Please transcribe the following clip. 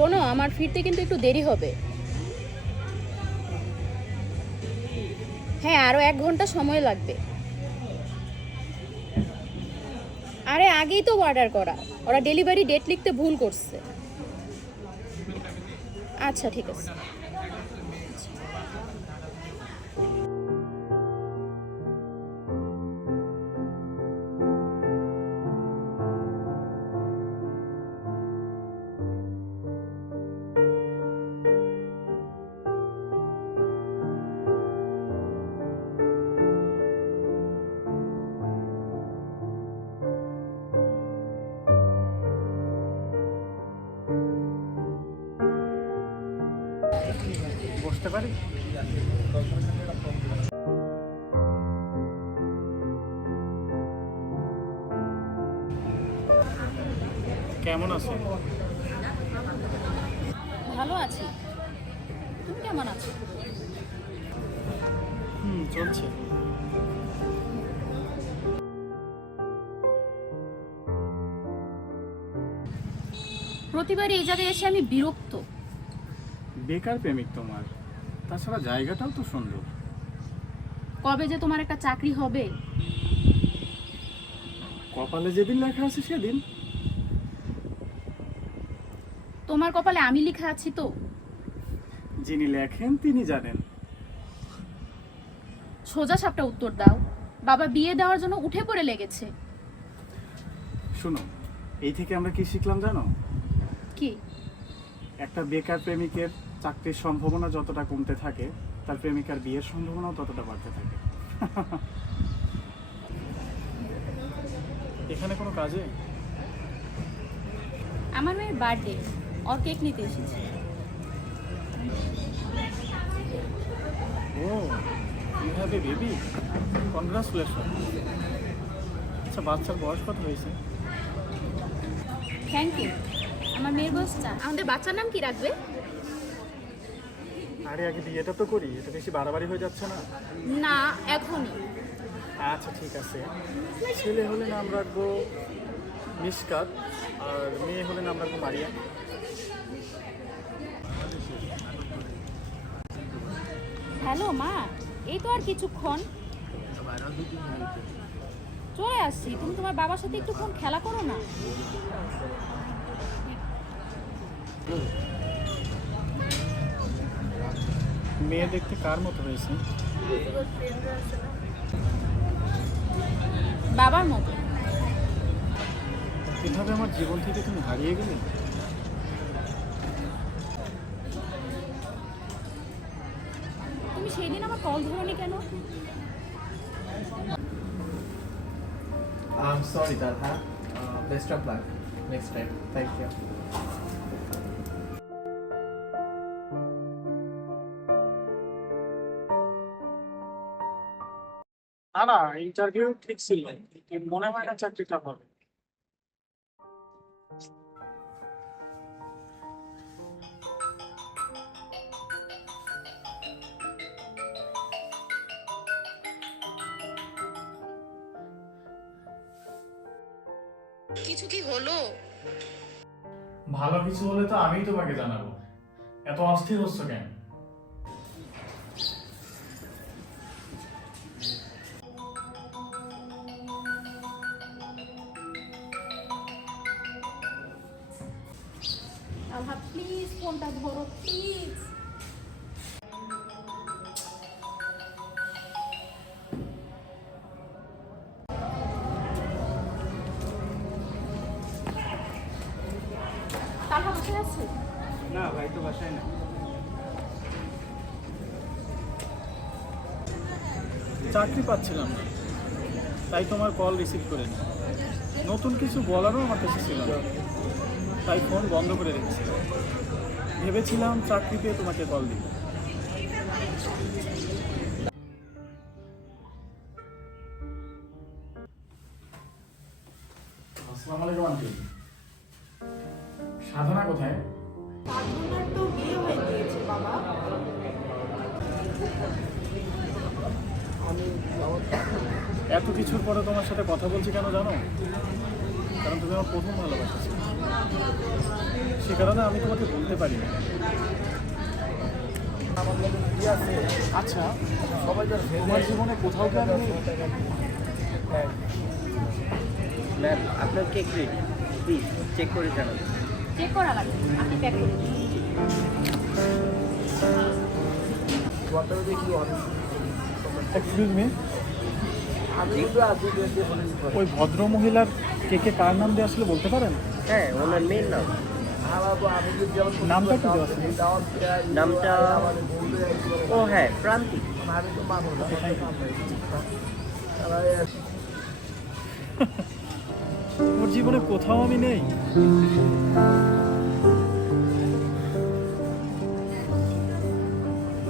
শোনো, আমার ফিরতে কিন্তু একটু দেরি হবে। হ্যাঁ, আরো 1 ঘন্টা সময় লাগবে। আরে আগেই তো অর্ডার করা, ওরা ডেলিভারি ডেট লিখতে ভুল করছে। আচ্ছা ঠিক আছে। বসতে পারি? কেমন আছো? ভালো আছি, তুমি কেমন আছো? চলছে। প্রতিবার এই জায়গায় এসে আমি বিরক্ত। বেকার প্রেমিক তোমার, তাছাড়া জায়গাটাও তো সুন্দর। কবে যে তোমার একটা চাকরি হবে? কপালে যেদিন লেখা আছে সেদিন। তোমার কপালে আমি লেখা আছি তো? যিনি লেখেন তিনি জানেন। সোজা সাপটা উত্তর দাও। বাবা বিয়ে দেওয়ার জন্য উঠে পড়ে লেগেছে। শোনো, এই থেকে আমরা কি শিখলাম জানো? কি? একটা বেকার প্রেমিকের চাকরির সম্ভাবনা যতটা কমতে থাকে, তার প্রেমিকার বিয়ের সম্ভাবনাও ততটা বাড়তে থাকে। এখানে কোনো কাজে? আমার মেয়ের বার্থডে, ওর কেক নিতে এসেছি। Oh, you have a baby, congratulation. আচ্ছা, বাচ্চার বয়স কত হয়েছে? Thank you. আমার মেয়ের বয়স 4। আমাদের বাচ্চার নাম কি রাখবে? আরে আগে বিয়েটা তো করি, এটা বেশি বাড়াবাড়ি হয়ে যাচ্ছে না? না, এখনই। আচ্ছা ঠিক আছে, ছেলে হলে নাম রাখবো মিশকাত, আর মেয়ে হলে নাম রাখবো মারিয়া। হ্যালো মা, এই তো আর কিছুক্ষণ চলে আসছি। তুমি তোমার বাবার সাথে একটুক্ষণ খেলা করো না। মেয়ে দেখতে কার মতো হয়েছে? বাবার মতো। এভাবে আমার জীবন থেকে তুমি হারিয়ে গেলে। তুমি সেই দিন আমার কল ধরোনি কেন? I'm sorry, Tata. Best of luck next time. Thank you. না না, ইন্টারভিউ ঠিক ছিল, মনে হয় না চাকরিটা হবে। কিছু কি হলো? ভালো কিছু হলে তো আমিই তোমাকে জানাবো, এত অস্থির হচ্ছ কেন? আল্লাহ প্লিজ ফোনটা ধরো প্লিজ। তালহা বসে আছে? না ভাই তো বাসায় না। চাকরি পাচ্ছিলাম না, তাই তোমার কল রিসিভ করে নি। নতুন কিছু বলারও আমার কাছে ছিল না, তাই ফোন বন্ধ করে রেখেছি। ভেবেছিলাম চাকরি পেয়ে তোমাকে কল দিব। আসসালামু আলাইকুম আন্টি। সাধনা কোথায়? সাধনার তো বিয়ে হয়ে গিয়েছে বাবা। এত কিছুর পরে তোমার সাথে কথা বলছি কেন জানো? কারণ তুমি আমার প্রথম ভালোবাসা ছিল। সে কারণে আমি তোমাকে বলতে পারি না। আচ্ছা, তোমার জীবনে কোথাও কি আমি ম্যাম আপনার কেক রেডি, প্লিজ চেক করে জানাবেন। চেক করা লাগবে, আপনি প্যাক করে দিন। এক্সকিউজ মি, ওই ভদ্র মহিলার কেকে কার নাম দিয়ে আসলে বলতে পারেন? হ্যাঁ, ওনার মেয়ের নাম। নামটা কি দেওয়া আছে? নামটা ও হ্যাঁ, প্রান্তি। ওর জীবনে কোথাও আমি নেই।